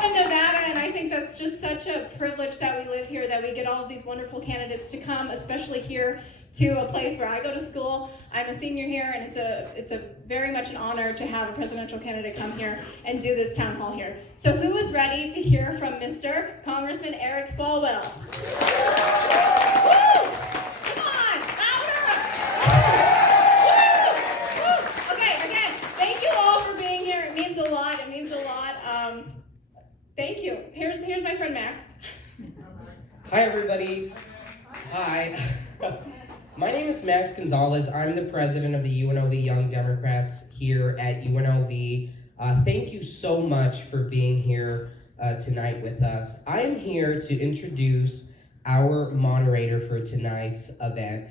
From Nevada, and I think that's just such a privilege that we live here, that we get all of these wonderful candidates to come, especially here to a place where I go to school. I'm a senior here, and it's a very much an honor to have a presidential candidate come here and do this town hall here. So who is ready to hear from Mr. Congressman Eric Swalwell? Woo! Come on, louder! Woo! Okay, again, thank you all for being here. It means a lot. It means a lot. Thank you. Here's my friend Max. Hi, everybody. Hi. My name is Max Gonzalez. I'm the president of the UNLV Young Democrats here at UNLV. Thank you so much for being here tonight with us. I am here to introduce our moderator for tonight's event.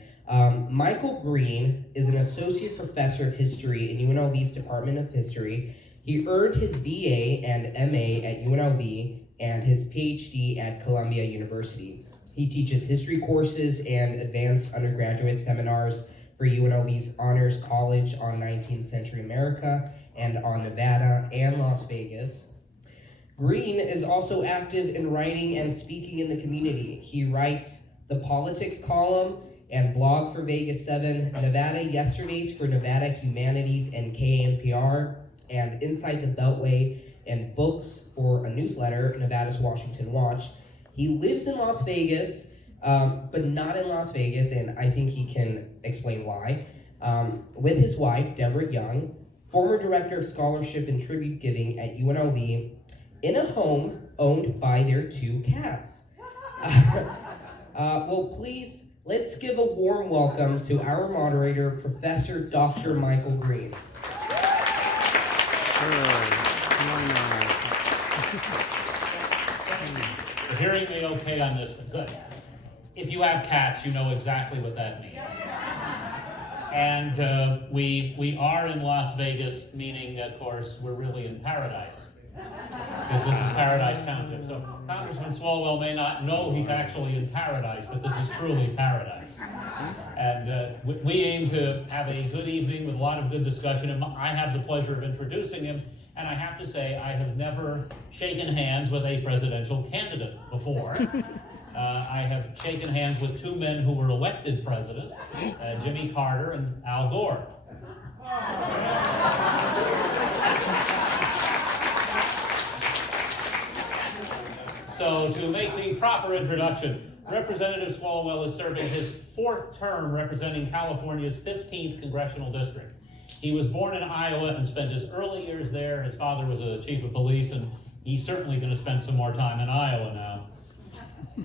Michael Green is an associate professor of history in UNLV's Department of History. He earned his BA and MA at UNLV and his PhD at Columbia University. He teaches history courses and advanced undergraduate seminars for UNLV's Honors College on 19th Century America and on Nevada and Las Vegas. Green is also active in writing and speaking in the community. He writes the Politics column and blog for Vegas 7, Nevada Yesterdays for Nevada Humanities and KNPR, and Inside the Beltway, and books for a newsletter, Nevada's Washington Watch. He lives in Las Vegas, but not in Las Vegas, and I think he can explain why, with his wife, Deborah Young, former director of scholarship and tribute giving at UNLV, in a home owned by their 2 cats. Well, please, let's give a warm welcome to our moderator, Professor Dr. Michael Green. You're hearing me okay on this? Good. If you have cats, you know exactly what that means. And we are in Las Vegas, meaning, of course, we're really in paradise. Because this is Paradise Township. So Congressman Swalwell may not know he's actually in paradise, but this is truly paradise. And we aim to have a good evening with a lot of good discussion. And I have the pleasure of introducing him. And I have to say, I have never shaken hands with a presidential candidate before. I have shaken hands with 2 men who were elected president, Jimmy Carter and Al Gore. So to make the proper introduction, Representative Swalwell is serving his 4th term representing California's 15th congressional district. He was born in Iowa and spent his early years there. His father was a chief of police, and he's certainly going to spend some more time in Iowa now.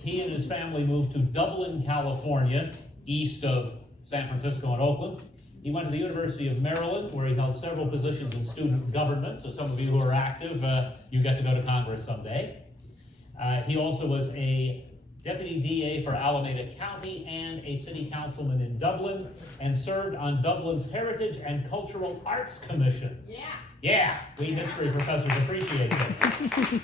He and his family moved to Dublin, California, east of San Francisco and Oakland. He went to the University of Maryland, where he held several positions in student government. So some of you who are active, you get to go to Congress someday. He also was a deputy DA for Alameda County and a city councilman in Dublin, and served on Dublin's Heritage and Cultural Arts Commission. Yeah, we history professors appreciate this.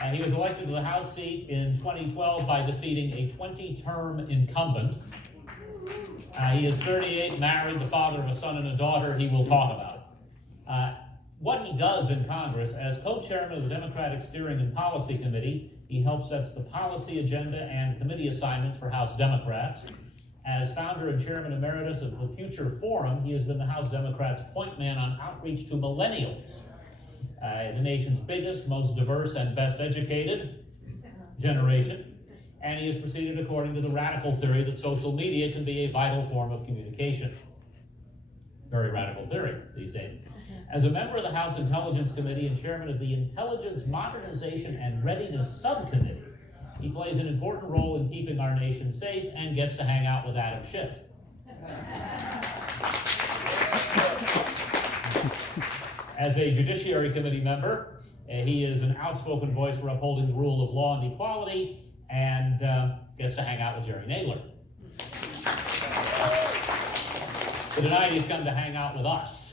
And he was elected to the House seat in 2012 by defeating a 20-term incumbent. He is 38, married, the father of a son and a daughter he will talk about. What he does in Congress, as co-chairman of the Democratic Steering and Policy Committee, he helps sets the policy agenda and committee assignments for House Democrats. As founder and chairman emeritus of the Future Forum, he has been the House Democrats' point man on outreach to millennials, the nation's biggest, most diverse, and best educated generation. And he has proceeded according to the radical theory that social media can be a vital form of communication. Very radical theory these days. As a member of the House Intelligence Committee and chairman of the Intelligence Modernization and Readiness Subcommittee, he plays an important role in keeping our nation safe and gets to hang out with Adam Schiff. As a Judiciary Committee member, he is an outspoken voice for upholding the rule of law and equality, and gets to hang out with Jerry Nadler. So tonight he's come to hang out with us.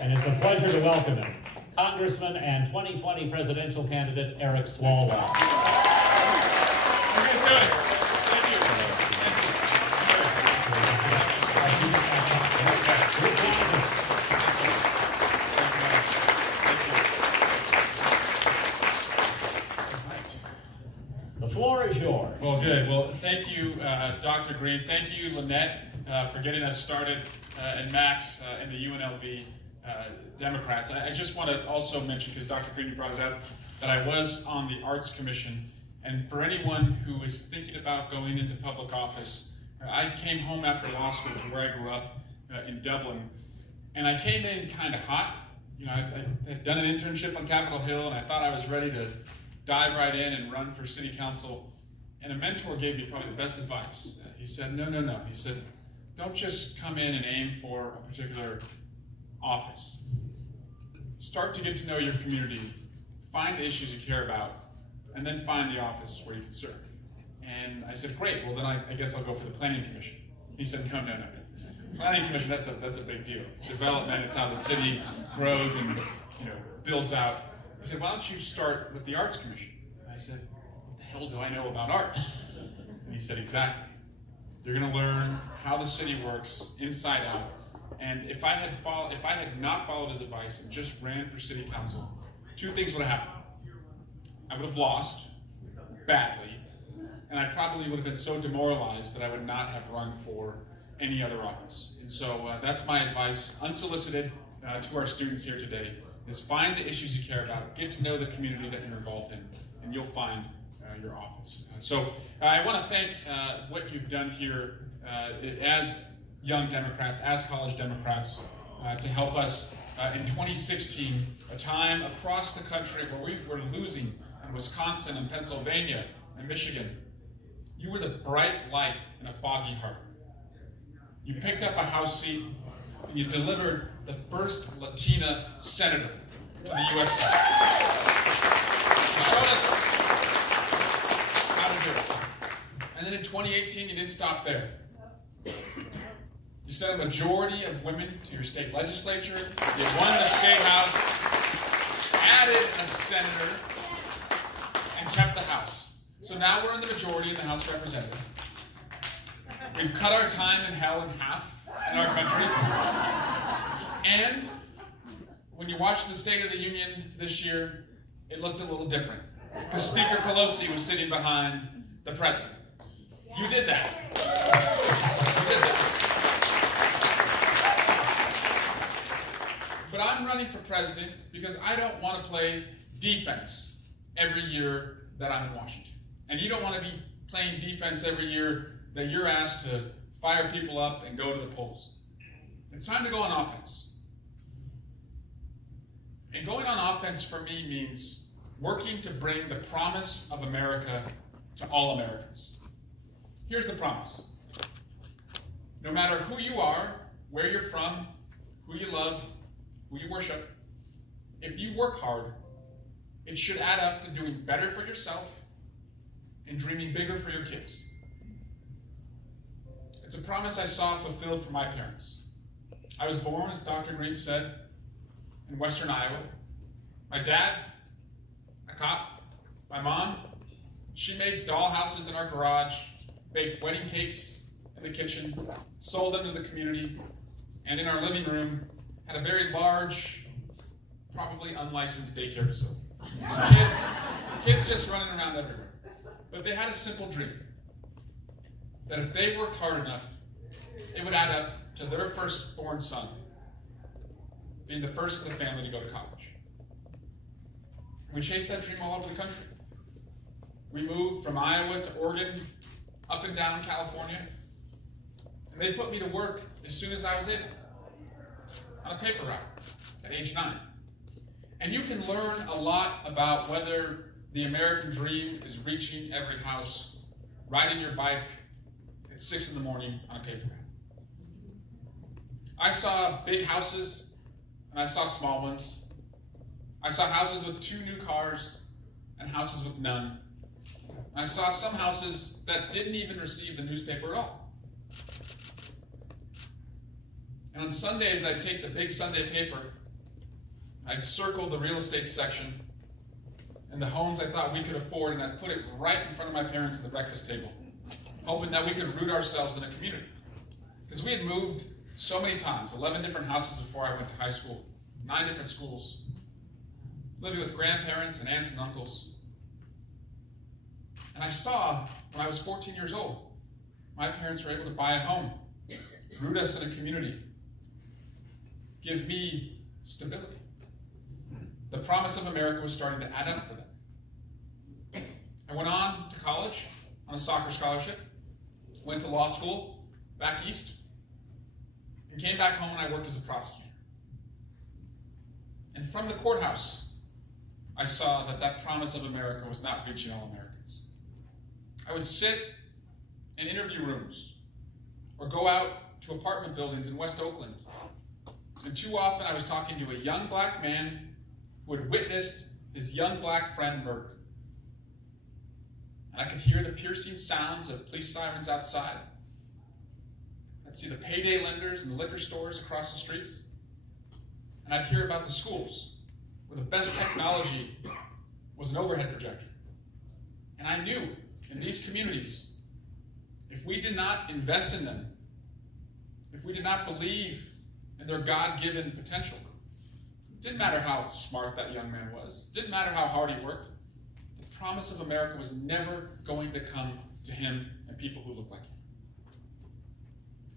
And it's a pleasure to welcome him, Congressman and 2020 presidential candidate Eric Swalwell. floor is yours. Well, good. Well, thank you, Dr. Green. Thank you, Lynette, for getting us started, and Max and the UNLV Democrats. I just want to also mention, because Dr. Green, you brought it up, that I was on the Arts Commission. And for anyone who is thinking about going into public office, I came home after law school to where I grew up in Dublin. And I came in kind of hot. You know, I had done an internship on Capitol Hill, and I thought I was ready to dive right in and run for city council. And a mentor gave me probably the best advice. He said, no. He said, don't just come in and aim for a particular office. Start to get to know your community, find the issues you care about, and then find the office where you can serve. And I said, great, well then I guess I'll go for the planning commission. He said, no. Planning commission, that's a big deal. It's development, it's how the city grows and builds out. He said, why don't you start with the arts commission? And I said, what the hell do I know about art? And he said, exactly. You're gonna learn how the city works inside out. And if I had not followed his advice and just ran for city council, two things would have happened. I would have lost badly, and I probably would have been so demoralized that I would not have run for any other office. And so that's my advice, unsolicited, to our students here today, is find the issues you care about, get to know the community that you're involved in, and you'll find your office. So I want to thank what you've done here as young Democrats, as college Democrats, to help us in 2016, a time across the country where we were losing in Wisconsin and Pennsylvania and Michigan. You were the bright light in a foggy harbor. You picked up a House seat and you delivered the first Latina senator to the U.S. Senate. You showed us how to do it. And then in 2018, you didn't stop there. You sent a majority of women to your state legislature. You won the state house, added a senator, and kept the House. So now we're in the majority in the House of Representatives. We've cut our time in hell in half in our country. And when you watch the State of the Union this year, it looked a little different. Because Speaker Pelosi was sitting behind the president. You did that. You did that. But I'm running for president because I don't want to play defense every year that I'm in Washington. And you don't want to be playing defense every year that you're asked to fire people up and go to the polls. It's time to go on offense. And going on offense for me means working to bring the promise of America to all Americans. Here's the promise. No matter who you are, where you're from, who you love, who you worship, if you work hard, it should add up to doing better for yourself and dreaming bigger for your kids. It's a promise I saw fulfilled for my parents. I was born, as Dr. Green said, in western Iowa. My dad, a cop. My mom, she made doll houses in our garage, baked wedding cakes in the kitchen, sold them to the community, and in our living room had a very large, probably unlicensed daycare facility. Kids just running around everywhere. But they had a simple dream, that if they worked hard enough, it would add up to their firstborn son being the first in the family to go to college. We chased that dream all over the country. We moved from Iowa to Oregon, up and down California, and they put me to work as soon as I was in, on a paper route at age 9. And you can learn a lot about whether the American dream is reaching every house, riding your bike at 6 in the morning on a paper route. I saw big houses and I saw small ones. I saw houses with 2 new cars and houses with none. And I saw some houses that didn't even receive the newspaper at all. And on Sundays, I'd take the big Sunday paper, I'd circle the real estate section and the homes I thought we could afford, and I'd put it right in front of my parents at the breakfast table, hoping that we could root ourselves in a community. Because we had moved so many times, 11 different houses before I went to high school, 9 different schools, living with grandparents and aunts and uncles. And I saw, when I was 14 years old, my parents were able to buy a home, root us in a community, give me stability. The promise of America was starting to add up for them. I went on to college on a soccer scholarship, went to law school back east, and came back home and I worked as a prosecutor. And from the courthouse, I saw that that promise of America was not reaching all Americans. I would sit in interview rooms or go out to apartment buildings in West Oakland. And too often I was talking to a young black man who had witnessed his young black friend murdered. And I could hear the piercing sounds of police sirens outside. I'd see the payday lenders and the liquor stores across the streets. And I'd hear about the schools where the best technology was an overhead projector. And I knew in these communities, if we did not invest in them, if we did not believe in their God-given potential, it didn't matter how smart that young man was, it didn't matter how hard he worked, the promise of America was never going to come to him and people who looked like him.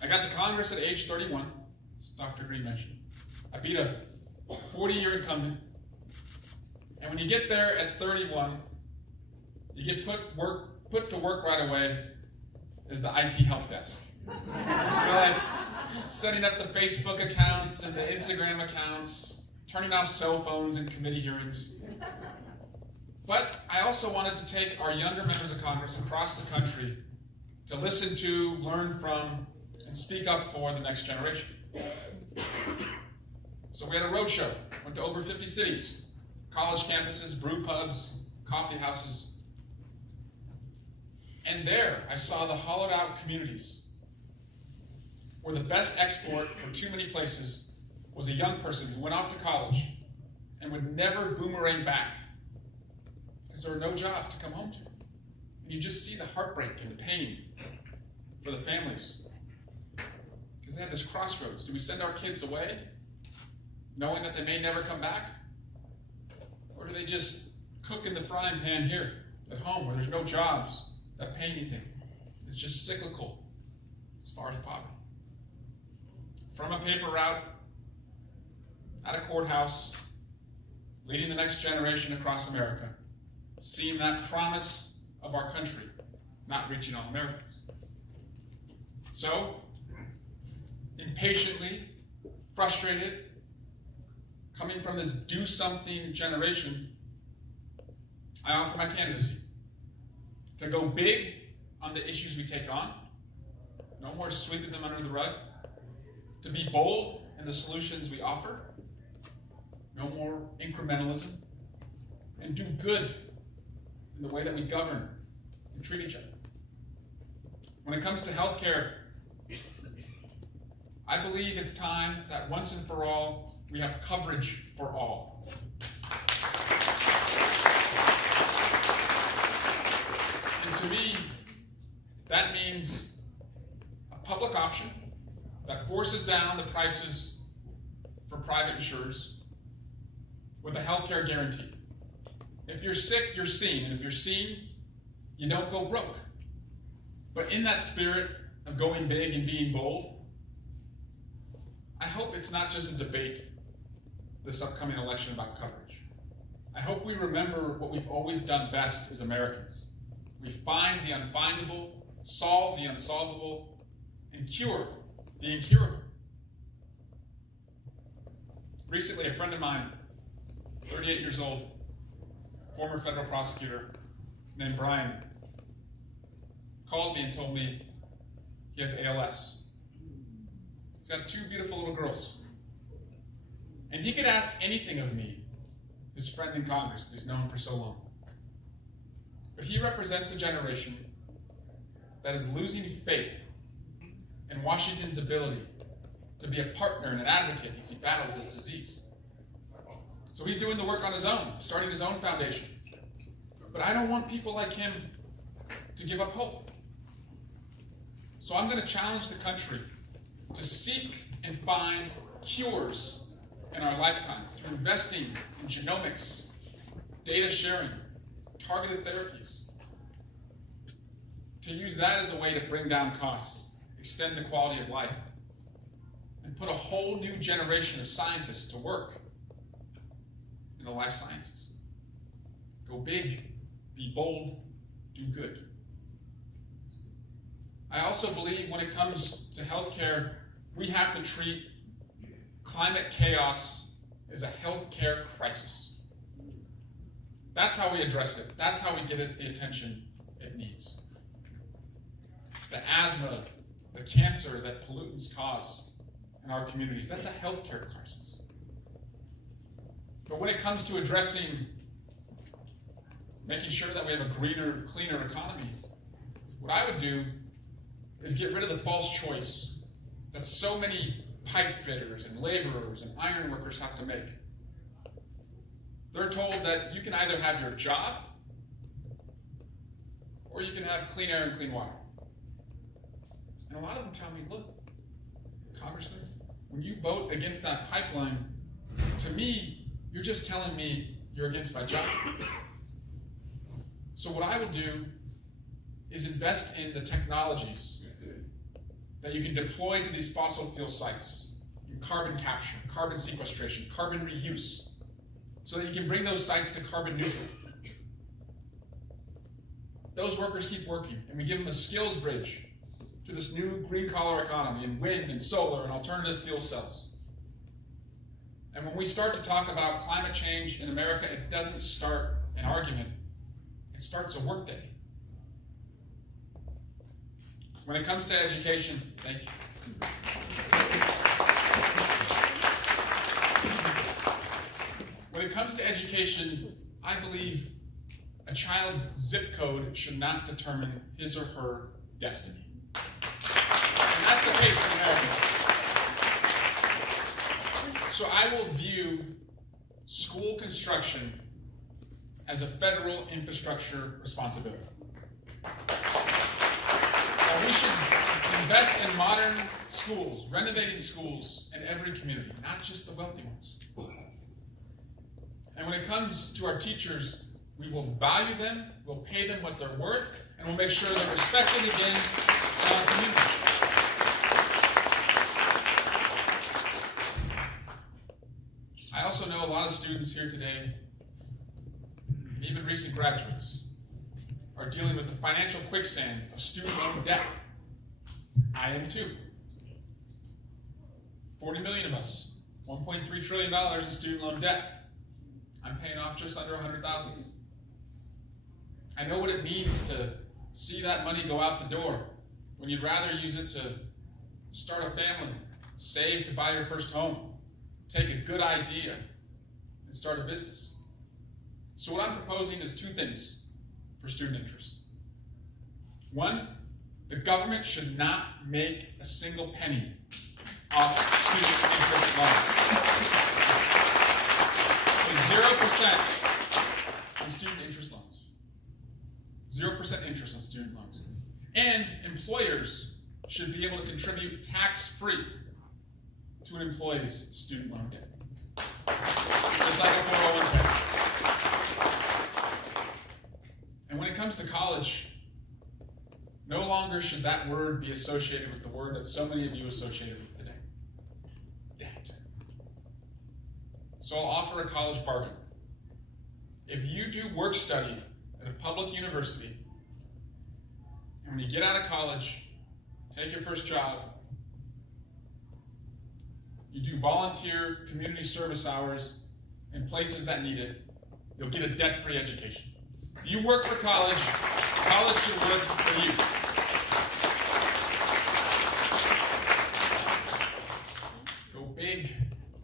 I got to Congress at age 31, as Dr. Green mentioned. I beat a 40-year incumbent. And when you get there at 31, you get put to work right away as the IT help desk. Like setting up the Facebook accounts and the Instagram accounts, turning off cell phones in committee hearings. But I also wanted to take our younger members of Congress across the country to listen to, learn from, and speak up for the next generation. So we had a roadshow, went to over 50 cities, college campuses, brew pubs, coffee houses. And there I saw the hollowed out communities where the best export for too many places was a young person who went off to college and would never boomerang back because there were no jobs to come home to. And you just see the heartbreak and the pain for the families. Because they had this crossroads. Do we send our kids away knowing that they may never come back? Or do they just cook in the frying pan here at home where there's no jobs that pay anything? It's just cyclical as far as poverty. From a paper route, at a courthouse, leading the next generation across America, seeing that promise of our country not reaching all Americans. So, impatiently, frustrated, coming from this do-something generation, I offer my candidacy to go big on the issues we take on, no more sweeping them under the rug, to be bold in the solutions we offer, no more incrementalism, and do good in the way that we govern and treat each other. When it comes to healthcare, I believe it's time that once and for all, we have coverage for all. And to me, that means a public option that forces down the prices for private insurers with a healthcare guarantee. If you're sick, you're seen, and if you're seen, you don't go broke. But in that spirit of going big and being bold, I hope it's not just a debate this upcoming election about coverage. I hope we remember what we've always done best as Americans. We find the unfindable, solve the unsolvable, and cure the incurable. Recently, a friend of mine, 38 years old, former federal prosecutor named Brian, called me and told me he has ALS. He's got two beautiful little girls. And he could ask anything of me, his friend in Congress that he's known for so long. But he represents a generation that is losing faith in Washington's ability to be a partner and an advocate as he battles this disease. So he's doing the work on his own, starting his own foundation. But I don't want people like him to give up hope. So I'm going to challenge the country to seek and find cures in our lifetime through investing in genomics, data sharing, targeted therapies. to use that as a way to bring down costs, extend the quality of life, and put a whole new generation of scientists to work in the life sciences. Go big, be bold, do good. I also believe when it comes to healthcare, we have to treat climate chaos as a healthcare crisis. That's how we address it. That's how we get it the attention it needs. The asthma, the cancer that pollutants cause in our communities, that's a healthcare crisis. But when it comes to addressing making sure that we have a greener, cleaner economy, what I would do is get rid of the false choice that so many pipe fitters and laborers and iron workers have to make. They're told that you can either have your job or you can have clean air and clean water. And a lot of them tell me, look, Congressman, when you vote against that pipeline, to me, you're just telling me you're against my job. So what I will do is invest in the technologies that you can deploy to these fossil fuel sites, carbon capture, carbon sequestration, carbon reuse, so that you can bring those sites to carbon neutral. Those workers keep working, and we give them a skills bridge to this new green collar economy in wind and solar and alternative fuel cells. And when we start to talk about climate change in America, it doesn't start an argument, it starts a workday. When it comes to education, thank you. When it comes to education, I believe a child's zip code should not determine his or her destiny. And that's the case in America. So I will view school construction as a federal infrastructure responsibility. We should invest in modern schools, renovating schools in every community, not just the wealthy ones. And when it comes to our teachers, we will value them, we'll pay them what they're worth, and we'll make sure they're respected again in our community. I also know a lot of students here today, even recent graduates, are dealing with the financial quicksand of student loan debt. I am too. 40 million of us, $1.3 trillion in student loan debt. I'm paying off just under 100,000. I know what it means to see that money go out the door when you'd rather use it to start a family, save to buy your first home, take a good idea, and start a business. So what I'm proposing is two things for student interest. One, the government should not make a single penny off student interest loans. 0% on student interest loans. 0% interest on student loans. And employers should be able to contribute tax-free to an employee's student loan debt. Just like a 401k. And when it comes to college, no longer should that word be associated with the word that so many of you associated with today. Debt. So I'll offer a college bargain. If you do work study at a public university, and when you get out of college, take your first job, you do volunteer community service hours in places that need it, you'll get a debt-free education. If you work for college, college should work for you. Go big,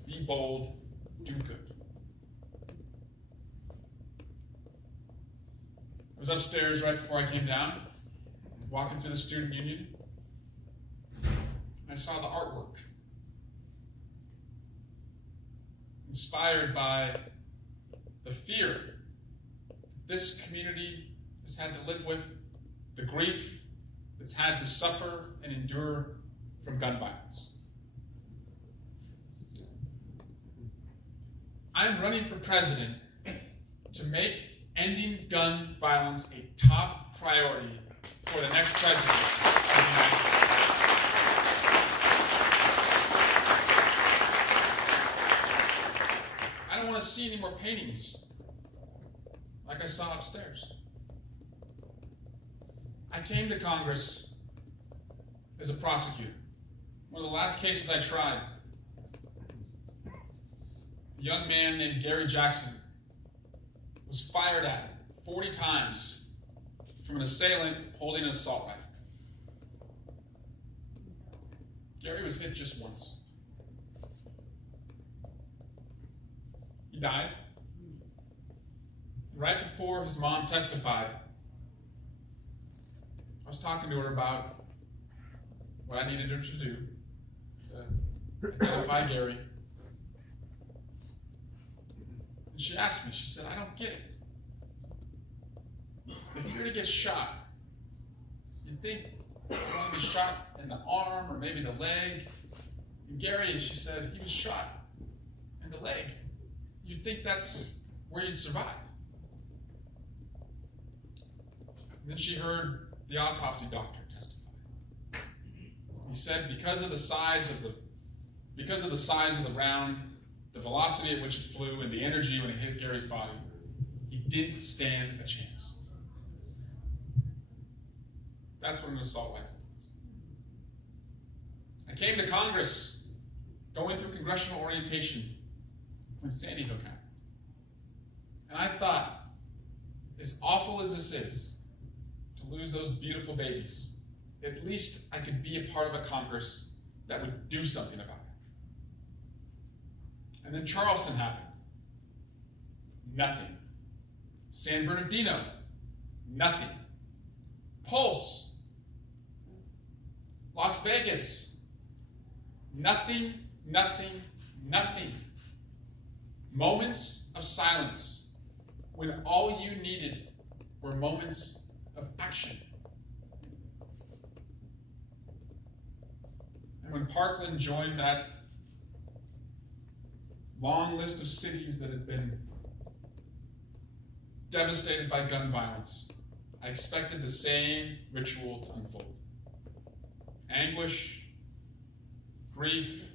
be bold, do good. I was upstairs right before I came down, walking through the student union. I saw the artwork. Inspired by the fear this community has had to live with, the grief it's had to suffer and endure from gun violence. I'm running for president to make ending gun violence a top priority for the next president of the United States. I don't want to see any more paintings like I saw upstairs. I came to Congress as a prosecutor. One of the last cases I tried, a young man named Gary Jackson was fired at 40 times from an assailant holding an assault rifle. Gary was hit just once. He died. Right before his mom testified, I was talking to her about what I needed her to do to identify Gary. And she asked me, she said, I don't get it. If you're going to get shot, you think you want to be shot in the arm or maybe the leg. And Gary, she said, he was shot in the leg. You'd think that's where you'd survive. And then she heard the autopsy doctor testify. He said because of the size of the round, the velocity at which it flew, and the energy when it hit Gary's body, he didn't stand a chance. That's what an assault rifle is. I came to Congress going through congressional orientation when Sandy Hook happened. And I thought, as awful as this is, to lose those beautiful babies, at least I could be a part of a Congress that would do something about it. And then Charleston happened. Nothing. San Bernardino. Nothing. Pulse. Las Vegas. Nothing, nothing, nothing. Moments of silence when all you needed were moments of action. And when Parkland joined that long list of cities that had been devastated by gun violence, I expected the same ritual to unfold. Anguish, grief,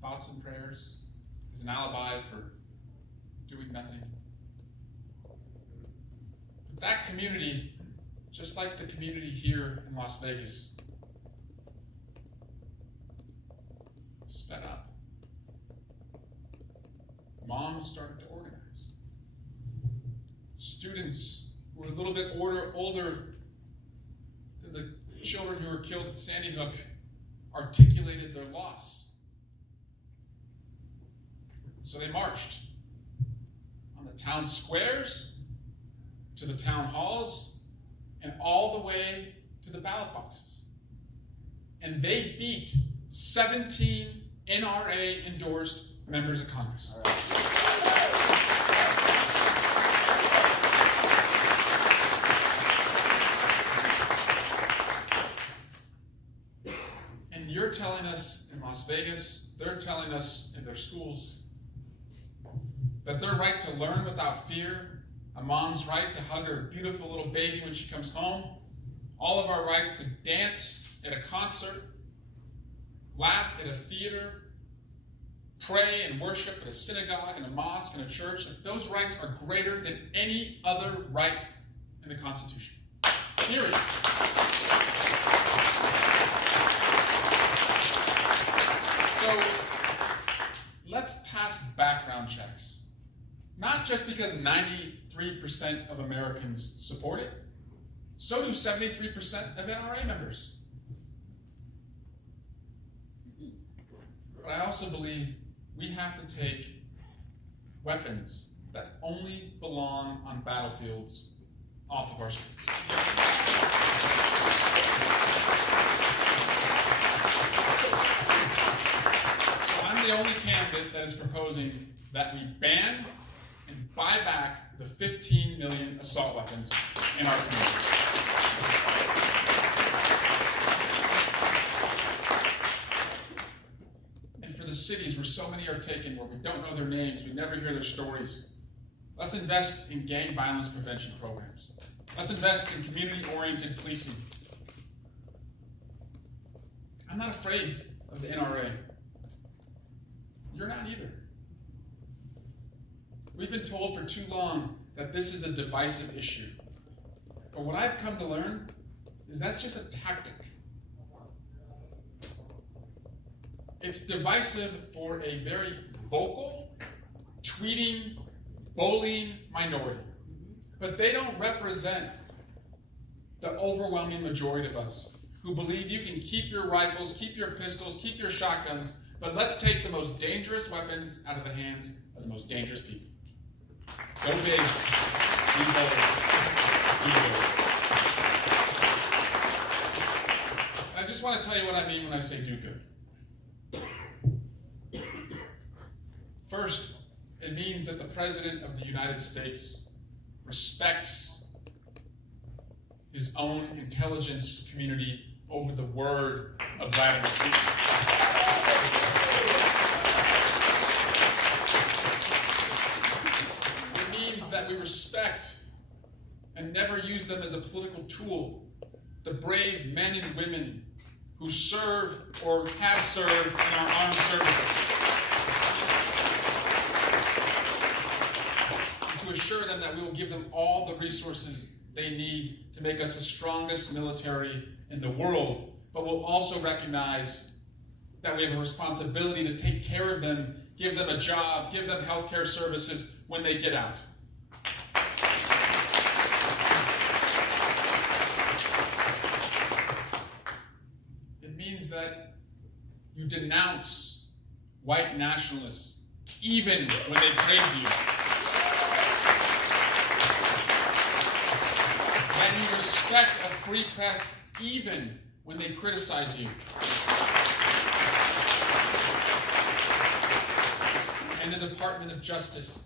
thoughts and prayers as an alibi for doing nothing. But that community, just like the community here in Las Vegas, was fed up. Moms started to organize. Students who were a little bit older than the children who were killed at Sandy Hook articulated their loss. So they marched on the town squares, to the town halls, and all the way to the ballot boxes. And they beat 17 NRA-endorsed members of Congress. And you're telling us in Las Vegas, they're telling us in their schools, that their right to learn without fear, a mom's right to hug her beautiful little baby when she comes home, all of our rights to dance at a concert, laugh at a theater, pray and worship at a synagogue and a mosque and a church, that those rights are greater than any other right in the Constitution. Period. So let's pass background checks. Not just because 93% of Americans support it, so do 73% of NRA members. But I also believe we have to take weapons that only belong on battlefields off of our streets. So I'm the only candidate that is proposing that we ban and buy back the 15 million assault weapons in our community. And for the cities where so many are taken, where we don't know their names, we never hear their stories, let's Let's invest in gang violence prevention programs. Let's invest in community-oriented policing. I'm not afraid of the NRA. You're not either. We've been told for too long that this is a divisive issue. But what I've come to learn is that's just a tactic. It's divisive for a very vocal, tweeting, bullying minority. But they don't represent the overwhelming majority of us who believe you can keep your rifles, keep your pistols, keep your shotguns, but let's take the most dangerous weapons out of the hands of the most dangerous people. Go big, be bold, be bold. I just want to tell you what I mean when I say do good. First, it means that the President of the United States respects his own intelligence community over the word of Vladimir Putin. It means that we respect and never use them as a political tool, the brave men and women who serve or have served in our armed services. To assure them that we will give them all the resources they need to make us the strongest military in the world, but we'll also recognize that we have a responsibility to take care of them, give them a job, give them healthcare services when they get out. It means that you denounce white nationalists even when they praise you. That you respect a free press even when they criticize you. And the Department of Justice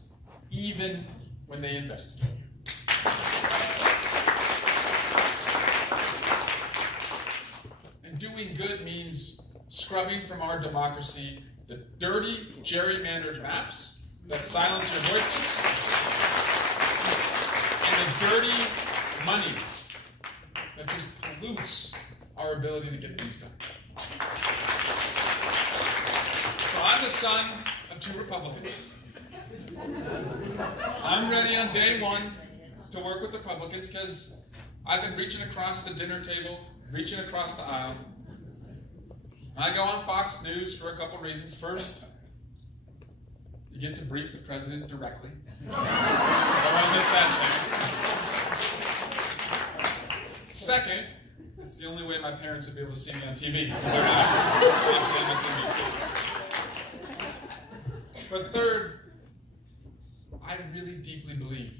even when they investigate you. And doing good means scrubbing from our democracy the dirty, gerrymandered maps that silence your voices and the dirty money that just pollutes our ability to get things done. So I'm the son of two Republicans. I'm ready on day one to work with Republicans because I've been reaching across the dinner table, reaching across the aisle. I go on Fox News for a couple reasons. First, you get to brief the president directly. Don't want to miss that chance. Second, it's the only way my parents would be able to see me on TV because they're not watching MSNBC. But third, I really deeply believe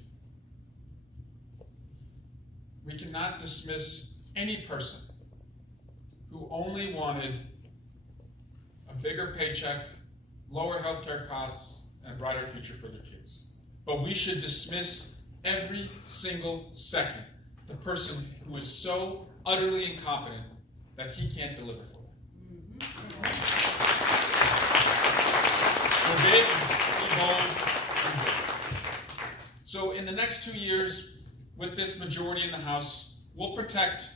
we cannot dismiss any person who only wanted a bigger paycheck, lower healthcare costs, and a brighter future for their kids. But we should dismiss every single second the person who is so utterly incompetent that he can't deliver for them. We're big, we're bold, we're big. So in the next 2 years, with this majority in the House, we'll protect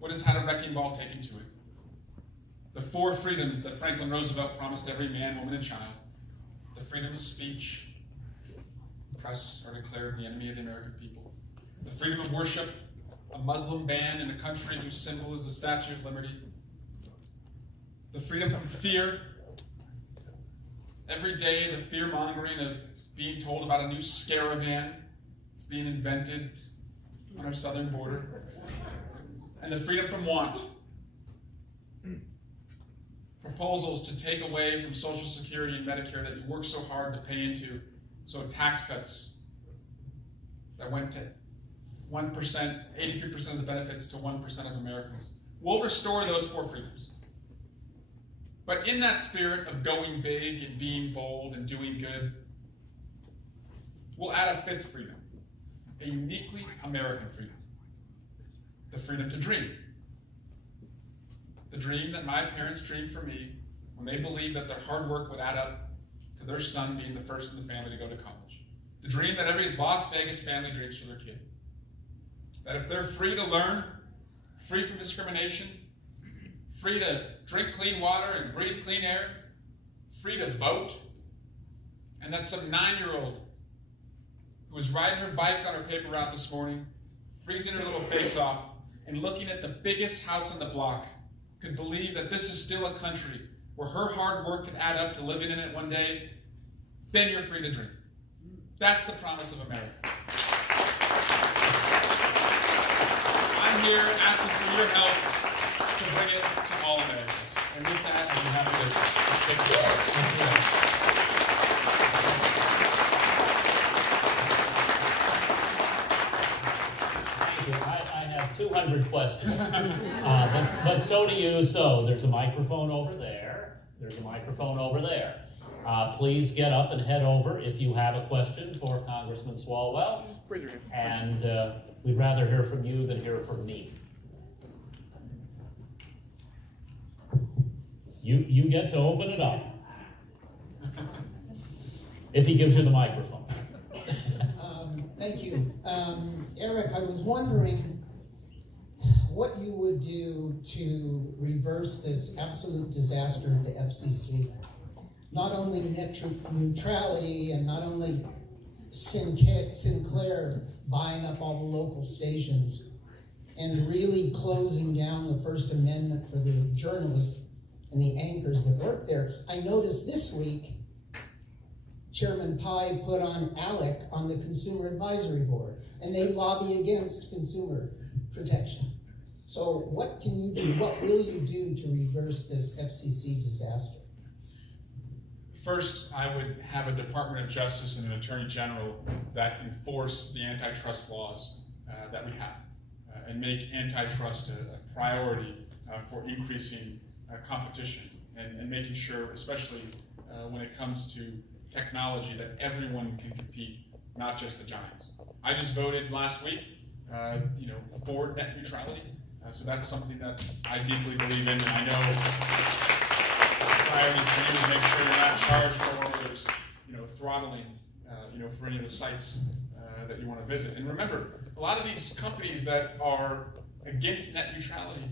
what has had a wrecking ball taken to it. The 4 freedoms that Franklin Roosevelt promised every man, woman, and child. The freedom of speech. The press are declared the enemy of the American people. The freedom of worship, a Muslim ban in a country whose symbol is the Statue of Liberty. The freedom from fear. Every day, the fear-mongering of being told about a new scaravan that's being invented on our southern border. And the freedom from want. Proposals to take away from Social Security and Medicare that you work so hard to pay into. So tax cuts that went to 1%, 83% of the benefits to 1% of Americans. We'll restore those 4 freedoms. But in that spirit of going big and being bold and doing good, we'll add a 5th freedom, a uniquely American freedom. The freedom to dream. The dream that my parents dreamed for me when they believed that their hard work would add up to their son being the first in the family to go to college. The dream that every Las Vegas family dreams for their kid. That if they're free to learn, free from discrimination, free to drink clean water and breathe clean air, free to vote, and that some 9-year-old who was riding her bike on her paper route this morning, freezing her little face off, and looking at the biggest house on the block, could believe that this is still a country where her hard work could add up to living in it one day, then you're free to dream. That's the promise of America. I'm here asking for your help to bring it to all Americans. And with that, I'd be happy to take your part. I have 200 questions, but so do you. So there's a microphone over there. There's a microphone over there. Please get up and head over if you have a question for Congressman Swalwell. And we'd rather hear from you than hear from me. You get to open it up. If he gives you the microphone. Thank you. Eric, I was wondering what you would do to reverse this absolute disaster of the FCC. Not only net neutrality and not only Sinclair buying up all the local stations and really closing down the First Amendment for the journalists and the anchors that work there. I noticed this week Chairman Pai put on ALEC on the Consumer Advisory Board, and they lobby against consumer protection. So what can you do? What will you do to reverse this FCC disaster? First, I would have a Department of Justice and an Attorney General that enforce the antitrust laws that we have and make antitrust a priority for increasing competition and making sure, especially when it comes to technology, that everyone can compete, not just the giants. I just voted last week, for net neutrality, so that's something that I deeply believe in, and I know priority for you to make sure you're not charged for there's, throttling, for any of the sites that you want to visit. And remember, a lot of these companies that are against net neutrality,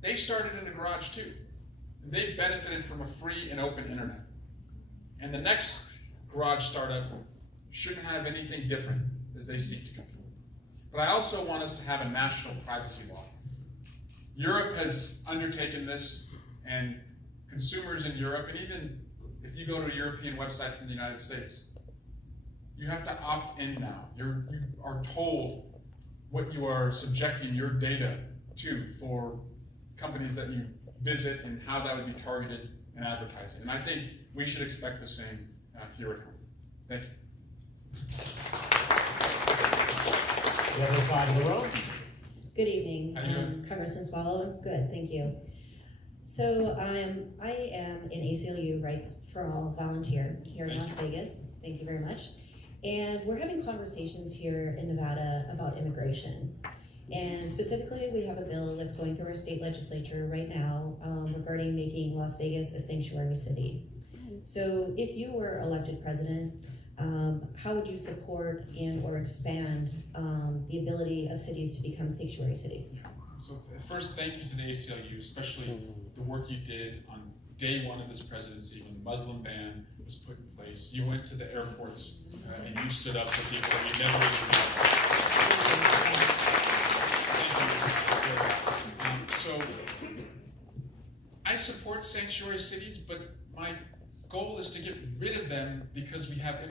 they started in the garage too. And they benefited from a free and open internet. And the next garage startup shouldn't have anything different as they seek to compete. But I also want us to have a national privacy law. Europe has undertaken this, and consumers in Europe, and even if you go to a European website from the United States, you have to opt in now. You are told what you are subjecting your data to for companies that you visit and how that would be targeted in advertising. And I think we should expect the same here at home. Thank you. The other side of the road. Good evening, How you doing? Congressman Swalwell. Good, thank you. So I am an ACLU Rights for All volunteer here in Las Vegas. Thank you very much. And we're having conversations here in Nevada about immigration. And specifically, we have a bill that's going through our state legislature right now regarding making Las Vegas a sanctuary city. So if you were elected president, how would you support and or expand the ability of cities to become sanctuary cities? So first, thank you to the ACLU, especially the work you did on day one of this presidency when the Muslim ban was put in place. You went to the airports and you stood up for people that you never even So I support sanctuary cities, but my goal is to get rid of them because we have